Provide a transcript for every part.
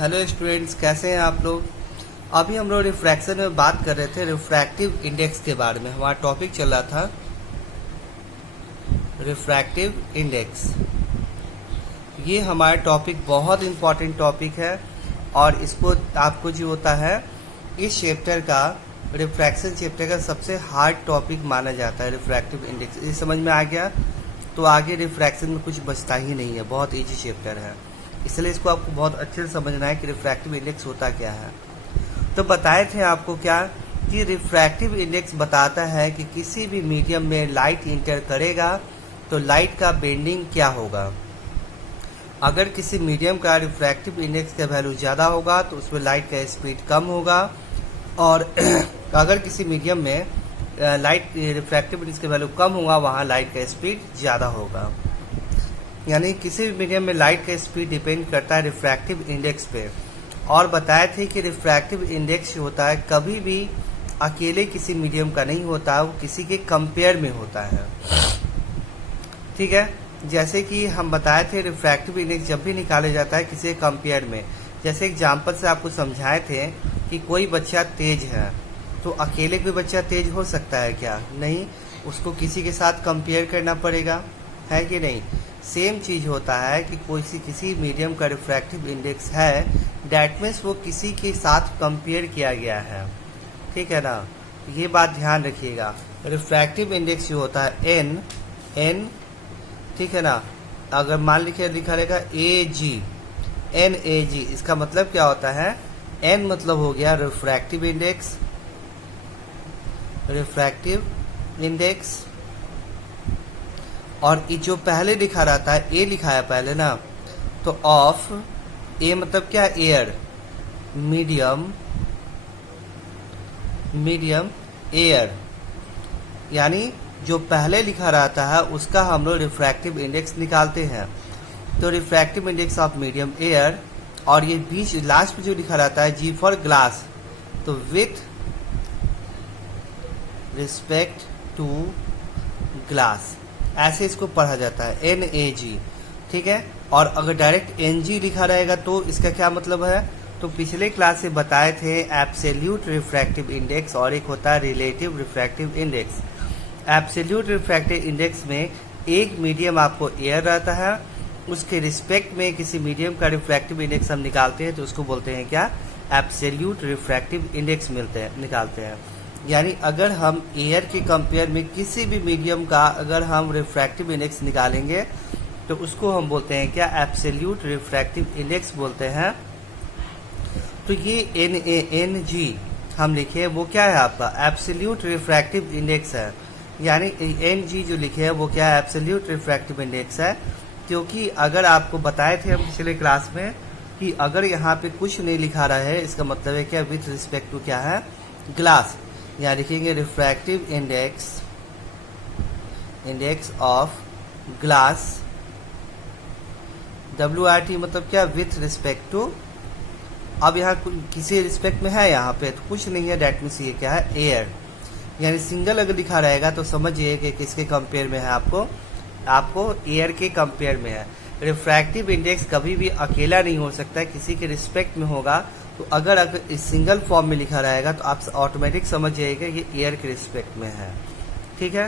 Hello students, कैसे हैं आप लोग। अभी हम लोग रिफ्रैक्शन में बात कर रहे थे रिफ्रैक्टिव इंडेक्स के बारे में। हमारा टॉपिक चल रहा था रिफ्रैक्टिव इंडेक्स। ये हमारा टॉपिक बहुत इम्पॉर्टेंट टॉपिक है और इसको आपको जो होता है इस चैप्टर का, रिफ्रैक्शन चैप्टर का सबसे हार्ड टॉपिक माना जाता है रिफ्रैक्टिव इंडेक्स। ये समझ में आ गया तो आगे रिफ्रैक्शन में कुछ बचता ही नहीं है, बहुत ईजी चैप्टर है। इसलिए इसको आपको बहुत अच्छे से समझना है कि रिफ्रैक्टिव इंडेक्स होता क्या है। तो बताए थे आपको क्या कि रिफ्रैक्टिव इंडेक्स बताता है कि किसी भी मीडियम में लाइट इंटर करेगा तो लाइट का बेंडिंग क्या होगा। अगर किसी मीडियम का रिफ्रैक्टिव इंडेक्स का वैल्यू ज़्यादा होगा तो उसमें लाइट का स्पीड कम होगा, और अगर किसी मीडियम में लाइट रिफ्रैक्टिव इंडेक्स का वैल्यू कम होगा वहाँ लाइट का स्पीड ज़्यादा होगा। यानी किसी भी मीडियम में लाइट का स्पीड डिपेंड करता है रिफ्रैक्टिव इंडेक्स पे। और बताए थे कि रिफ्रैक्टिव इंडेक्स होता है कभी भी अकेले किसी मीडियम का नहीं होता, वो किसी के कंपेयर में होता है। ठीक है, जैसे कि हम बताए थे रिफ्रैक्टिव इंडेक्स जब भी निकाला जाता है किसी कंपेयर में। जैसे एग्जाम्पल से आपको समझाए थे कि कोई बच्चा तेज है तो अकेले कोई बच्चा तेज हो सकता है क्या? नहीं, उसको किसी के साथ कंपेयर करना पड़ेगा, है कि नहीं। सेम चीज़ होता है कि किसी मीडियम का रिफ्रैक्टिव इंडेक्स है, डैट मीन्स वो किसी के साथ कंपेयर किया गया है। ठीक है ना, ये बात ध्यान रखिएगा। रिफ्रैक्टिव इंडेक्स जो होता है एन, ठीक है ना। अगर मान लिखा रहेगा NAG, इसका मतलब क्या होता है? N मतलब हो गया रिफ्रैक्टिव इंडेक्स, और ये जो पहले लिखा रहता है ए लिखा है पहले ना, तो ऑफ ए मतलब क्या? एयर, मीडियम एयर, यानी जो पहले लिखा रहता है उसका हम लोग रिफ्रैक्टिव इंडेक्स निकालते हैं। तो refractive index of medium air, और ये बीच लास्ट में जो लिखा रहता है G फॉर ग्लास, तो विथ रिस्पेक्ट टू ग्लास, ऐसे इसको पढ़ा जाता है NAG। ठीक है, और अगर डायरेक्ट NG लिखा रहेगा तो इसका क्या मतलब है? तो पिछले क्लास से बताए थे एब्सोल्यूट रिफ्रैक्टिव इंडेक्स और एक होता है relative refractive index. Absolute refractive index में एक मीडियम आपको एयर रहता है, उसके रिस्पेक्ट में किसी मीडियम का रिफ्रैक्टिव इंडेक्स हम निकालते हैं तो उसको बोलते हैं क्या? एब्सोल्यूट रिफ्रैक्टिव इंडेक्स निकालते हैं। यानी अगर हम एयर के कंपेयर में किसी भी मीडियम का अगर हम रिफ्रैक्टिव इंडेक्स निकालेंगे तो उसको हम बोलते हैं क्या? एब्सोल्यूट रिफ्रैक्टिव इंडेक्स बोलते हैं। तो ये NANG हम लिखे वो क्या है? आपका एब्सोल्यूट रिफ्रैक्टिव इंडेक्स है। यानी NG जो लिखे है वो क्या है? एब्सोल्यूट रिफ्रैक्टिव इंडेक्स है। क्योंकि अगर आपको बताए थे हम पिछले क्लास में कि अगर यहाँ पे कुछ नहीं लिखा रहा है इसका मतलब है क्या? विथ रिस्पेक्ट टू क्या है? ग्लास। यहाँ लिखेंगे refractive index of glass, WRT मतलब क्या? With respect to. अब यहाँ किसी रिस्पेक्ट में है यहाँ पे तो कुछ नहीं है, डैट मीन्स ये क्या है? एयर। यानी सिंगल अगर लिखा रहेगा तो समझिए कि किसके कंपेयर में है? आपको एयर के कंपेयर में है। रिफ्रैक्टिव इंडेक्स कभी भी अकेला नहीं हो सकता है, किसी के रिस्पेक्ट में होगा। तो अगर इस सिंगल फॉर्म में लिखा रहेगा तो आप ऑटोमेटिक समझ जाइएगा ये एयर के रिस्पेक्ट में है। ठीक है,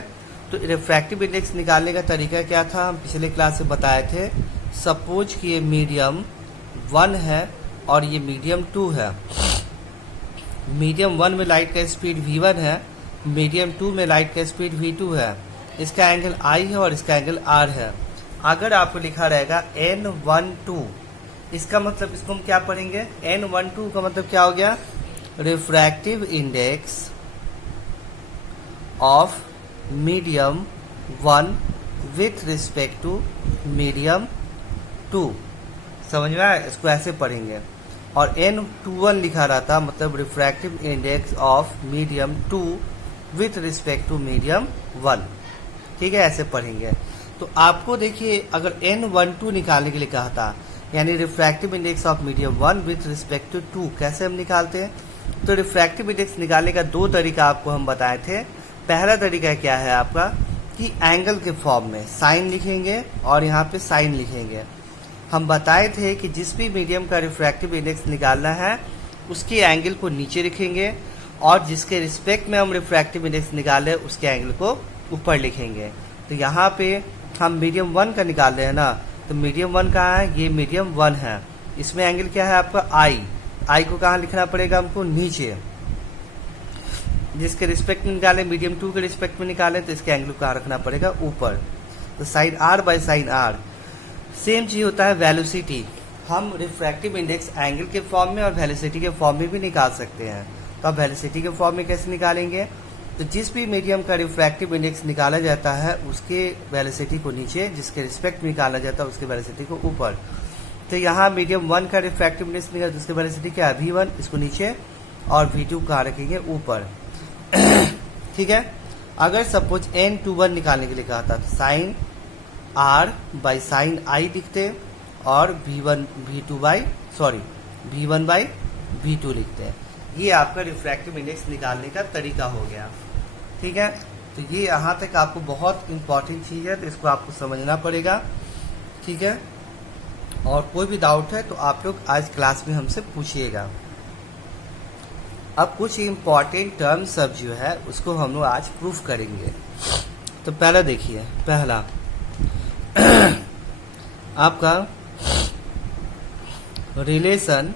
तो रिफ्रैक्टिव इंडेक्स निकालने का तरीका क्या था हम पिछले क्लास से बताए थे। सपोज कि ये मीडियम 1 है और ये मीडियम 2 है। मीडियम 1 में लाइट का स्पीड V1 है, मीडियम 2 में लाइट का स्पीड V2 है। इसका एंगल I है और इसका एंगल R है। अगर आपको लिखा रहेगा N12, इसका मतलब इसको हम क्या पढ़ेंगे? N12 का मतलब क्या हो गया? Refractive index of medium 1 with respect to medium 2। समझ में आया? इसको ऐसे पढ़ेंगे। और N21 लिखा रहता मतलब refractive index of medium 2 with respect to medium 1। ठीक है, ऐसे पढ़ेंगे। तो आपको देखिए अगर N12 निकालने के लिए कहा था, यानी refractive index of medium 1 with respect to 2, कैसे हम निकालते हैं? तो रिफ्रैक्टिव इंडेक्स निकालने का दो तरीका आपको हम बताए थे। पहला तरीका क्या है आपका कि एंगल के फॉर्म में साइन लिखेंगे और यहाँ पे साइन लिखेंगे। हम बताए थे कि जिस भी मीडियम का रिफ्रैक्टिव इंडेक्स निकालना है उसके एंगल को नीचे लिखेंगे और जिसके रिस्पेक्ट में हम रिफ्रैक्टिव इंडेक्स निकाले उसके एंगल को ऊपर लिखेंगे। तो यहाँ पे हम मीडियम 1 का निकाल रहे हैं ना, तो मीडियम 1 कहाँ है, ये मीडियम 1 है। इसमें एंगल क्या है आपका आई को कहाँ लिखना पड़ेगा हमको, नीचे। जिसके रिस्पेक्ट में निकाले मीडियम 2 के रिस्पेक्ट में निकाले तो इसके एंगल को कहाँ रखना पड़ेगा, ऊपर। तो sine r by sine r. Same चीज होता है वेलोसिटी। हम रिफ्रैक्टिव इंडेक्स एंगल के फॉर्म में और वेलोसिटी के फॉर्म में भी निकाल सकते हैं। तो अब वेलोसिटी के फॉर्म में कैसे निकालेंगे, तो जिस भी मीडियम का रिफ्रैक्टिव इंडेक्स निकाला जाता है उसके वेलोसिटी को नीचे, जिसके रिस्पेक्ट में निकाला जाता है उसके वेलोसिटी को ऊपर। तो यहाँ मीडियम 1 का रिफ्रैक्टिव इंडेक्स निकाला जिसकी वेलोसिटी क्या है, v1, इसको नीचे, और v2 कहाँ रखेंगे, ऊपर। ठीक है। अगर सपोज n21 निकालने के लिए कहा था तो साइन r बाई साइन आई लिखते और v1 बाई v2 लिखते हैं। ये आपका रिफ्रैक्टिव इंडेक्स निकालने का तरीका हो गया। ठीक है। तो ये यहाँ तक आपको बहुत इंपॉर्टेंट चीज़ है, तो इसको आपको समझना पड़ेगा। ठीक है। और कोई भी डाउट है तो आप लोग आज क्लास में हमसे पूछिएगा। अब कुछ इम्पॉर्टेंट टर्म सब जो है उसको हम लोग आज प्रूफ करेंगे। तो पहला देखिए, पहला आपका relation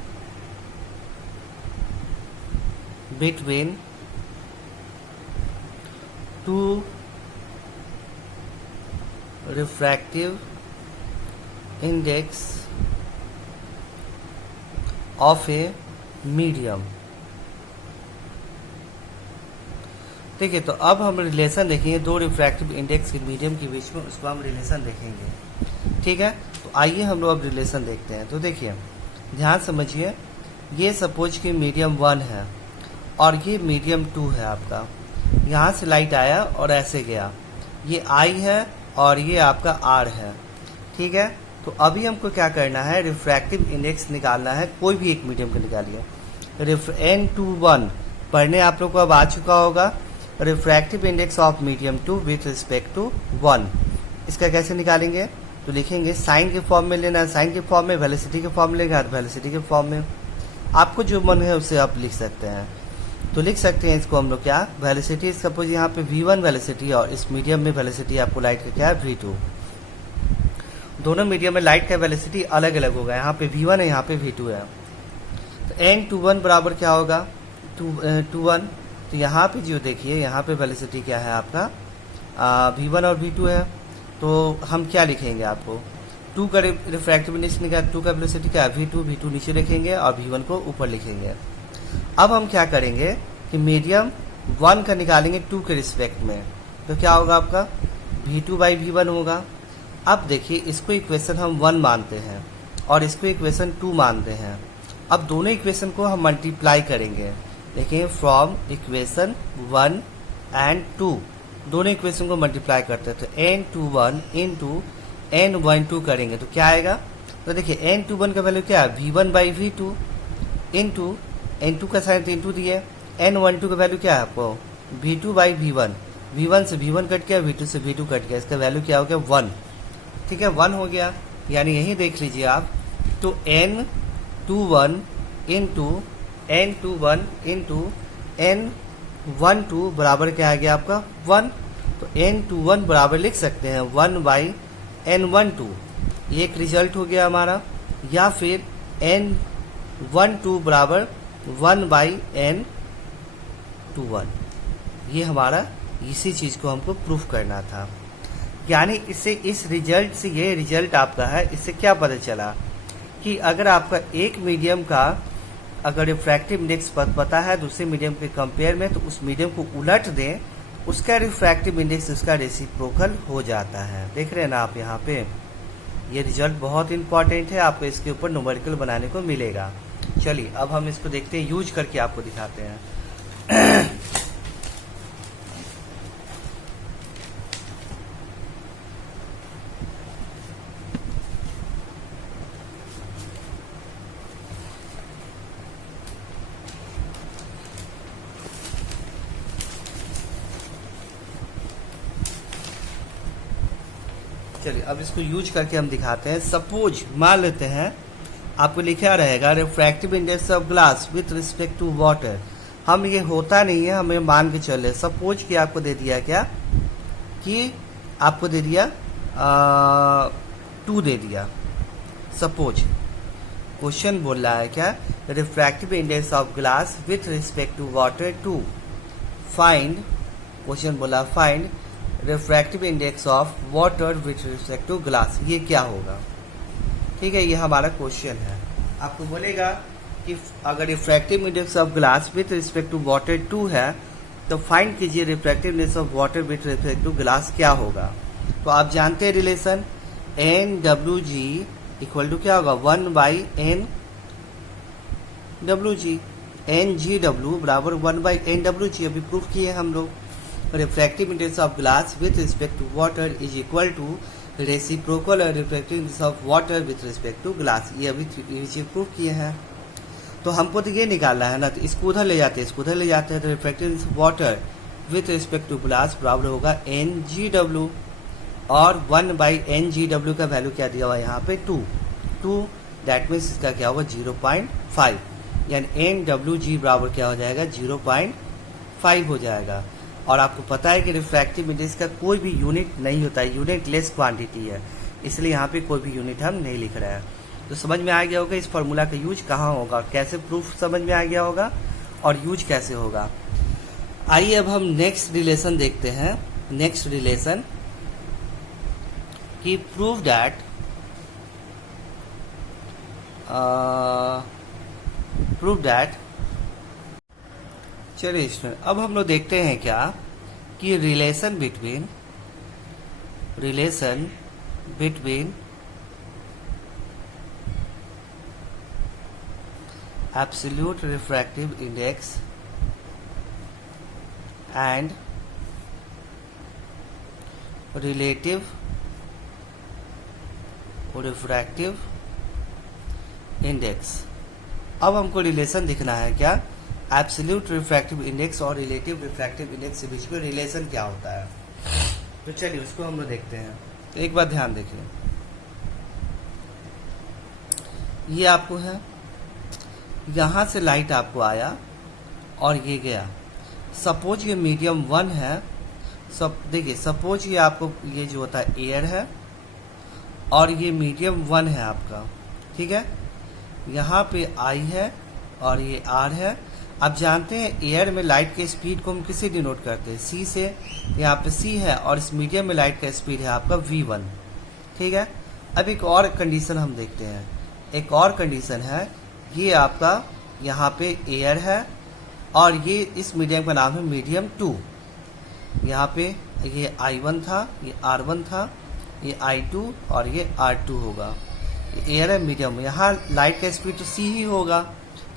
between two refractive index of a medium. ठीक है। तो अब हम रिलेशन देखेंगे दो रिफ्रैक्टिव इंडेक्स के मीडियम के बीच में, उसको हम रिलेशन देखेंगे। ठीक है। तो आइए हम लोग अब रिलेशन देखते हैं। तो देखिए, ध्यान समझिए, ये सपोज कि मीडियम 1 है और ये मीडियम 2 है आपका। यहाँ से लाइट आया और ऐसे गया, ये आई है और ये आपका आर है। ठीक है। तो अभी हमको क्या करना है, रिफ्रैक्टिव इंडेक्स निकालना है, कोई भी एक मीडियम का निकालिए। n21 पढ़ने आप लोग को अब आ चुका होगा। Refractive index of medium 2 with respect to 1। इसका कैसे निकालेंगे, तो लिखेंगे साइन के फॉर्म में लेना है, साइन के फॉर्म में, वेलोसिटी के फॉर्म में लेगा तो वेलोसिटी के फॉर्म में। आपको जो मन है उसे आप लिख सकते हैं। तो लिख सकते हैं इसको हम लोग क्या, वेलोसिटी सपोज यहाँ पे v1 वेलोसिटी और इस मीडियम में वेलोसिटी आपको लाइट का क्या है, v2। दोनों मीडियम में लाइट का वेलोसिटी अलग अलग होगा, यहाँ पे v1 है, यहाँ पे v2 है। तो n21 बराबर क्या होगा, 21। तो यहाँ पे जो देखिए, यहाँ पे वेलोसिटी क्या है आपका, v1 और v2 है। तो हम क्या लिखेंगे, आपको 2 का रिफ्रैक्टिव इंडेक्स निकाल, 2 का वेलोसिटी क्या है, v2 नीचे लिखेंगे और v1 को ऊपर लिखेंगे। अब हम क्या करेंगे कि मीडियम 1 का निकालेंगे 2 के रिस्पेक्ट में, तो क्या होगा आपका, v2 बाई v1 होगा। अब देखिए, इसको इक्वेशन हम 1 मानते हैं और इसको इक्वेशन 2 मानते हैं। अब दोनों इक्वेशन को हम मल्टीप्लाई करेंगे। देखिए, फ्रॉम इक्वेशन 1 एंड 2 दोनों इक्वेशन को मल्टीप्लाई करते हैं। तो n21 इंटू n12 करेंगे तो क्या आएगा, तो देखिए n21 का वैल्यू क्या है, v1 by v2 into n2 का साइन तो इंटू दिए, n12 का वैल्यू क्या है आपको, v2 बाई v1। v1 से v1 कट गया, v2 से v2 कट गया, इसका वैल्यू क्या हो गया, 1। ठीक है, 1 हो गया। यानी यही देख लीजिए आप। तो n21 इंटू n12 बराबर क्या आ गया आपका, 1। तो n21 बराबर लिख सकते हैं 1 बाई n12, ये एक रिजल्ट हो गया हमारा। या फिर n12 बराबर 1 बाई n21, ये हमारा इसी चीज को हमको प्रूफ करना था। यानी इससे, इस रिजल्ट से, ये रिजल्ट आपका है, इससे क्या पता चला कि अगर आपका एक मीडियम का अगर रिफ्रैक्टिव इंडेक्स पता है दूसरे मीडियम के कंपेयर में, तो उस मीडियम को उलट दें, उसका रिफ्रैक्टिव इंडेक्स उसका रेसिप्रोकल हो जाता है। देख रहे हैं ना आप यहाँ पे, ये रिजल्ट बहुत इंपॉर्टेंट है, आपको इसके ऊपर न्यूमेरिकल बनाने को मिलेगा। चलिए अब हम इसको देखते हैं, यूज करके आपको दिखाते हैं। चलिए अब इसको यूज करके हम दिखाते हैं। सपोज मान लेते हैं आपको लिखा रहेगा refractive index of glass with respect to water. हम ये होता नहीं है, हमें मान के चले। सपोज कि आपको दे दिया क्या कि आपको दे दिया 2 दे दिया। सपोज क्वेश्चन बोल रहा है क्या, refractive index of glass with respect to water 2। Find, question बोला find refractive index of water with respect to glass. ये क्या होगा? ठीक है, ये हमारा क्वेश्चन है। आपको बोलेगा कि अगर refractive index of glass with respect to water 2 है तो फाइंड कीजिए refractive index of water with respect to glass क्या होगा। तो आप जानते हैं रिलेशन NWG इक्वल टू क्या होगा 1/N WG। NGW बराबर 1/NWG। अभी प्रूफ किए हम लोग। Refractive index of glass with respect to water is equal to reciprocal refractive index of water with respect to glass. ये अभी प्रूफ किए हैं। तो हमको तो ये निकालना है ना, तो इसको उधर ले जाते हैं, इसको उधर ले जाते हैं। तो refractive index of water with respect to glass बराबर होगा NGW और 1/NGW का वैल्यू क्या दिया हुआ है यहाँ पे 2 दैट मीन्स इसका क्या होगा 0.5, यानी NWG बराबर क्या हो जाएगा 0.5 हो जाएगा। और आपको पता है कि रिफ्रैक्टिव इंडेक्स का कोई भी यूनिट नहीं होता है, यूनिट लेस क्वांटिटी है, इसलिए यहाँ पे कोई भी यूनिट हम नहीं लिख रहे हैं। तो समझ में आ गया होगा इस फॉर्मूला का यूज कहाँ होगा, कैसे प्रूफ समझ में आ गया होगा और यूज कैसे होगा। आइए अब हम नेक्स्ट रिलेशन देखते हैं। नेक्स्ट रिलेशन कि प्रूव दैट चलिए स्टूडेंट अब हम लोग देखते हैं क्या कि relation between absolute refractive index and relative refractive index. अब हमको रिलेशन दिखना है क्या, एब्सोल्यूट रिफ्रैक्टिव इंडेक्स और रिलेटिव रिफ्रैक्टिव इंडेक्स के बीच में रिलेशन क्या होता है। तो चलिए उसको हम लोग देखते हैं। तो एक बार ध्यान देखिए, ये आपको है, यहां से लाइट आपको आया और ये गया। सपोज ये मीडियम 1 है। सब देखिए, सपोज ये आपको ये जो होता है एयर है और ये मीडियम 1 है आपका, ठीक है। यहाँ पे I है और ये R है। आप जानते हैं एयर में लाइट के स्पीड को हम किससे डिनोट करते हैं, C से। यहाँ पे C है और इस मीडियम में लाइट का स्पीड है आपका V1, ठीक है। अब एक और कंडीशन हम देखते हैं। एक और कंडीशन है, ये आपका यहाँ पे एयर है और ये इस मीडियम का नाम है मीडियम 2। यहाँ पे ये I1 था, ये R1 था, ये I2 और ये R2 होगा। ये एयर है मीडियम, यहाँ लाइट का स्पीड तो C ही होगा,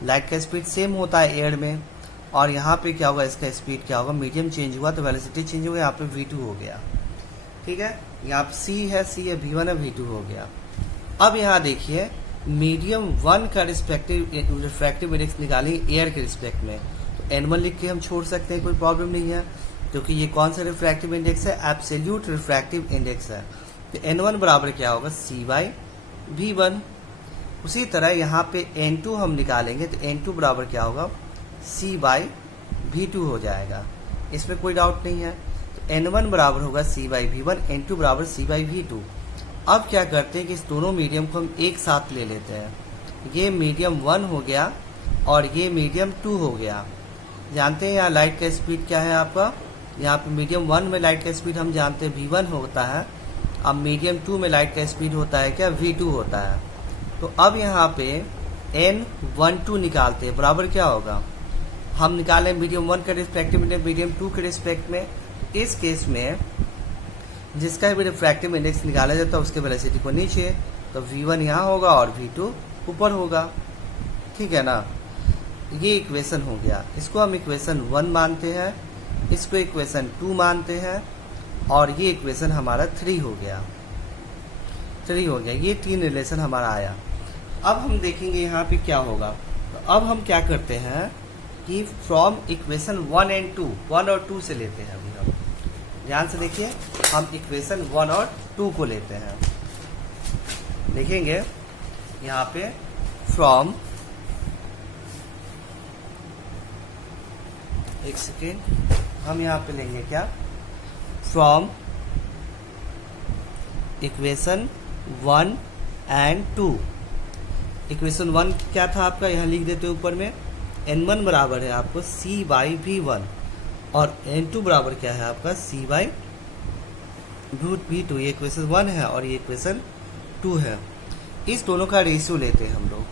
लाइट का स्पीड सेम होता है एयर में। और यहाँ पे क्या होगा, इसका स्पीड क्या होगा, मीडियम चेंज हुआ तो वेलोसिटी चेंज हो गया, यहाँ पे V2 हो गया, ठीक है। यहाँ पे C है V1 है, V2 हो गया। अब यहाँ देखिए मीडियम 1 का रिफ्रैक्टिव इंडेक्स निकालेंगे एयर के रिस्पेक्ट में, तो N1 लिख के हम छोड़ सकते हैं, कोई प्रॉब्लम नहीं है, क्योंकि ये कौन सा रिफ्रैक्टिव इंडेक्स है, एब्सोल्यूट रिफ्रैक्टिव इंडेक्स है। तो N1 बराबर क्या होगा C/V1। उसी तरह यहाँ पे N2 हम निकालेंगे तो N2 बराबर क्या होगा C/V2 हो जाएगा, इसमें कोई डाउट नहीं है। तो N1 बराबर होगा C/V1, N2 बराबर C/V2। अब क्या करते हैं कि इस दोनों मीडियम को हम एक साथ ले लेते हैं। ये मीडियम 1 हो गया और ये मीडियम 2 हो गया। जानते हैं यहाँ लाइट का स्पीड क्या है आपका, यहाँ पे मीडियम 1 में लाइट का स्पीड हम जानते हैं V1 होता है। अब मीडियम 2 में लाइट का स्पीड होता है क्या, V2 होता है। तो अब यहाँ पे N12 निकालते हैं, बराबर क्या होगा, हम निकालें मीडियम 1 का रिफ्रैक्टिव इंडेक्स मीडियम 2 के रिस्पेक्ट में। इस केस में जिसका भी रिफ्रैक्टिव इंडेक्स निकाला जाता है उसके वेलोसिटी को नीचे, तो V1 यहाँ होगा और V2 ऊपर होगा, ठीक है ना। ये इक्वेशन हो गया, इसको हम इक्वेशन 1 मानते हैं, इसको इक्वेशन 2 मानते हैं और ये इक्वेशन हमारा 3 हो गया। ये 3 रिलेशन हमारा आया। अब हम देखेंगे यहाँ पे क्या होगा। तो अब हम क्या करते हैं कि फ्रॉम इक्वेशन 1 और 2 से लेते हैं। अभी हम ध्यान से देखिए, हम इक्वेशन 1 और 2 को लेते हैं। देखेंगे यहाँ पे फ्रॉम, एक सेकेंड, हम यहाँ पे लेंगे क्या, फ्रॉम इक्वेशन 1 एंड 2। इक्वेशन 1 क्या था आपका, यहाँ लिख देते हैं ऊपर में, n1 बराबर है आपको c/v1 और n2 बराबर क्या है आपका c/v2। ये इक्वेशन 1 है और ये इक्वेशन 2 है। इस दोनों का रेशियो लेते हैं हम लोग।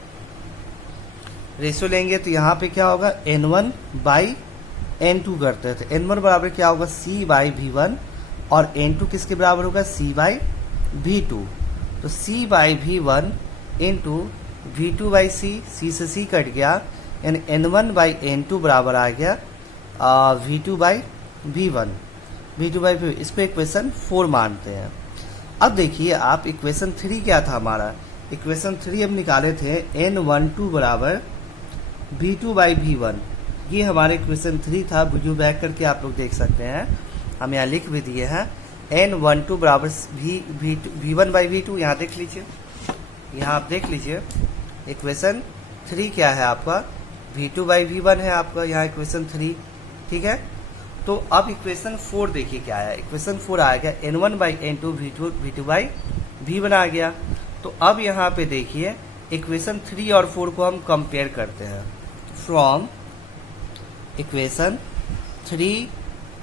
रेशियो लेंगे तो यहाँ पे क्या होगा, n1/n2 करते हैं। तो n1 बराबर क्या होगा c/v1 और n2 किसके बराबर होगा c/v2। तो c/v1 इंटू v2/c, c से c कट गया, यानी n1/n2 बराबर आ गया v2/v1, v2/v। इसको इक्वेशन 4 मानते हैं। अब देखिए आप, इक्वेशन 3 क्या था हमारा, इक्वेशन 3 हम निकाले थे n12 बराबर v2/v1। ये हमारे इक्वेशन 3 था। वीडियो बैक करके आप लोग देख सकते हैं, हम यहाँ लिख भी दिए हैं n12 बराबर v1/v2। यहाँ देख लीजिए, यहाँ आप देख लीजिए इक्वेशन 3 क्या है आपका, v2/v1 है आपका यहाँ इक्वेशन 3, ठीक है। तो अब इक्वेशन 4 देखिए क्या है, इक्वेशन 4 आ गया n1/n2 v2/v1 आ गया। तो अब यहाँ पे देखिए इक्वेशन 3 और 4 को हम कंपेयर करते हैं। फ्रॉम इक्वेशन 3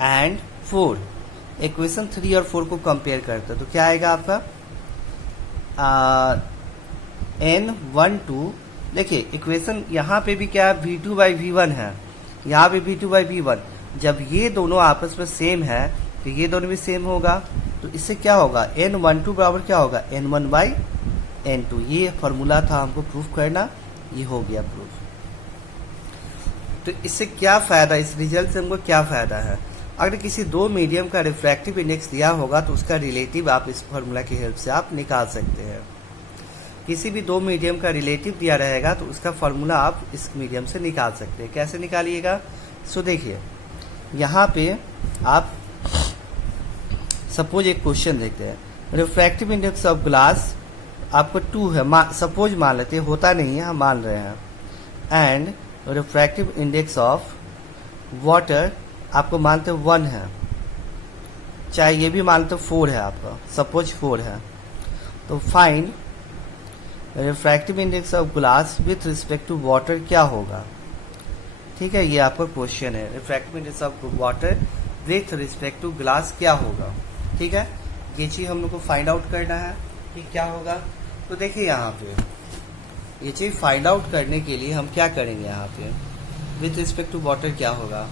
एंड 4, इक्वेशन 3 और 4 को कंपेयर करते हैं तो क्या आएगा आपका n12। देखिए इक्वेशन यहाँ पे भी क्या है, v2/v1 है, यहाँ पे v2/v1। जब ये दोनों आपस में सेम है तो ये दोनों भी सेम होगा, तो इससे क्या होगा n12 बराबर क्या होगा n1/n2। ये फॉर्मूला था हमको प्रूफ करना, ये हो गया प्रूफ। तो इससे क्या फायदा, इस रिजल्ट से हमको क्या फायदा है, अगर किसी दो मीडियम का रिफ्रैक्टिव इंडेक्स दिया होगा तो उसका रिलेटिव आप इस फॉर्मूला की हेल्प से आप निकाल सकते हैं। किसी भी दो मीडियम का रिलेटिव दिया रहेगा तो उसका फॉर्मूला आप इस मीडियम से निकाल सकते हैं। कैसे निकालिएगा, सो देखिए यहाँ पे आप सपोज एक क्वेश्चन देखते हैं, रिफ्रैक्टिव इंडेक्स ऑफ ग्लास आपको 2 है, सपोज मान लेते हैं, होता नहीं है, हम मान रहे हैं। And refractive index of water आपको मानते 1 है, चाहे ये भी मानते 4 है आपका, सपोज 4 है। तो find refractive index of glass with respect to water क्या होगा, ठीक है, ये आपका क्वेश्चन है। Refractive index of water with respect to glass क्या होगा, ठीक है, ये चीज हम लोग को फाइंड आउट करना है कि क्या होगा। तो देखिए यहाँ पे ये चीज फाइंड आउट करने के लिए हम क्या करेंगे, यहाँ पे विथ रिस्पेक्ट टू वाटर क्या होगा।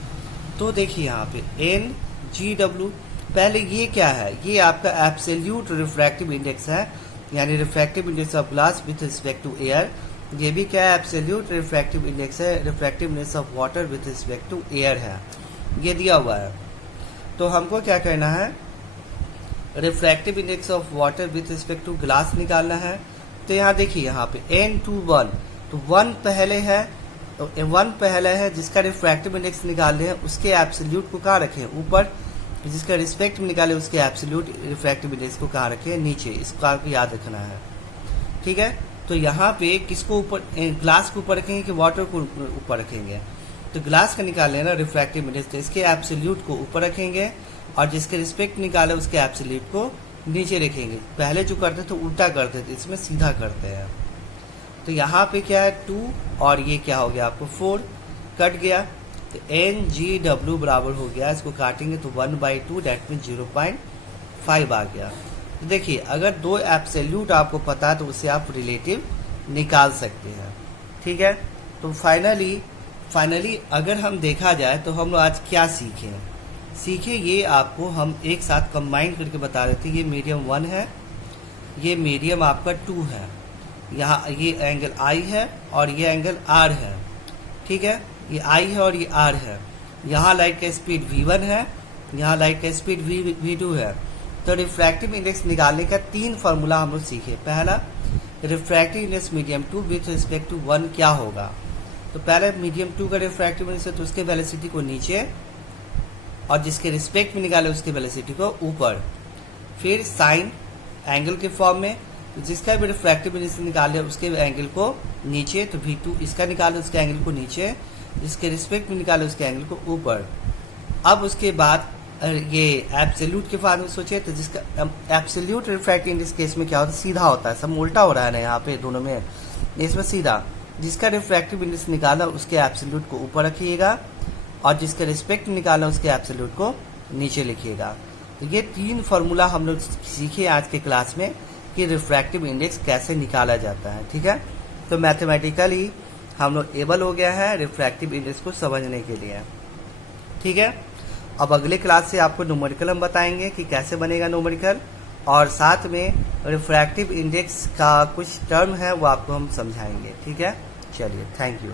तो देखिए यहाँ पे NGW, पहले ये क्या है, ये आपका एब्सोल्यूट रिफ्रैक्टिव इंडेक्स है, यानी refractive index of glass with respect to air. ये भी क्या है, एब्सोल्यूट रिफ्रैक्टिव इंडेक्स है, refractive index of water with respect to air है, ये दिया हुआ है। तो हमको क्या करना है, refractive index of water with respect to glass निकालना है। तो यहाँ देखिए यहाँ पे N21, तो 1 पहले है, तो 1 पहले है जिसका रिफ्रैक्टिव इंडेक्स निकाले हैं, उसके एब्सोल्यूट को कहाँ रखें, ऊपर, जिसका रिस्पेक्ट में निकाले उसके एब्सोल्यूट रिफ्रैक्टिव इंडेक्स को कहाँ रखें, नीचे। इसको आपको याद रखना है, ठीक है। तो यहाँ पे किसको ऊपर, ग्लास को ऊपर रखेंगे कि वाटर को ऊपर रखेंगे, तो ग्लास का निकाल लेना रिफ्रैक्टिव इंडेक्स, तो इसके एब्सोल्यूट को ऊपर रखेंगे और जिसके रिस्पेक्ट निकाले उसके एब्सोल्यूट को नीचे रखेंगे। पहले जो करते थे उल्टा करते थे, इसमें सीधा करते हैं। तो यहाँ पे क्या है 2 और ये क्या हो गया आपको 4 कट गया, तो NGW बराबर हो गया, इसको काटेंगे तो 1/2 डेट मीन 0.5 आ गया। तो देखिए अगर दो एब्सोल्यूट आपको पता है तो उससे आप रिलेटिव निकाल सकते हैं, ठीक है। तो फाइनली अगर हम देखा जाए तो हम लोग आज क्या सीखे, ये आपको हम एक साथ कंबाइन करके बता देते हैं। ये मीडियम 1 है, ये मीडियम आपका 2 है, यहाँ ये एंगल I है और ये एंगल R है, ठीक है, ये I है और ये R है। यहाँ लाइट का स्पीड v1 है, यहाँ लाइट का स्पीड v2 है। तो रिफ्रैक्टिव इंडेक्स निकालने का 3 फार्मूला हम लोग सीखे। पहला, refractive index medium 2 with respect to 1 क्या होगा। तो पहले मीडियम 2 का रिफ्रैक्टिव इंडेक्स है तो उसके वेलोसिटी को नीचे और जिसके रिस्पेक्ट में निकाले उसके वेलोसिटी को ऊपर। फिर साइन एंगल के फॉर्म में, तो जिसका भी रिफ्रैक्टिव इंडेक्स निकाले उसके एंगल को नीचे, तो V2 इसका निकाले उसके एंगल को नीचे, जिसके रिस्पेक्ट में निकाले उसके एंगल को ऊपर। अब उसके बाद ये एब्सोल्यूट के फॉर्म में सोचे, तो जिसका एब्सोल्यूट रिफ्रैक्टिव इंडेक्स केस में क्या होता है, सीधा होता है, सब उल्टा हो रहा है ना यहाँ पे दोनों में, इसमें सीधा। जिसका रिफ्रैक्टिव इंडेक्स निकाला उसके एब्सोल्यूट को ऊपर रखिएगा और जिसका रिस्पेक्ट निकाला उसके एब्सोल्यूट को नीचे लिखिएगा। तो ये 3 फार्मूला हम लोग सीखे आज के क्लास में कि रिफ्रैक्टिव इंडेक्स कैसे निकाला जाता है। ठीक है, तो मैथमेटिकली हम लोग एबल हो गया है रिफ्रैक्टिव इंडेक्स को समझने के लिए। ठीक है, अब अगले क्लास से आपको न्यूमेरिकल हम बताएंगे कि कैसे बनेगा न्यूमेरिकल, और साथ में रिफ्रैक्टिव इंडेक्स का कुछ टर्म है वो आपको हम समझाएंगे। ठीक है, चलिए, थैंक यू।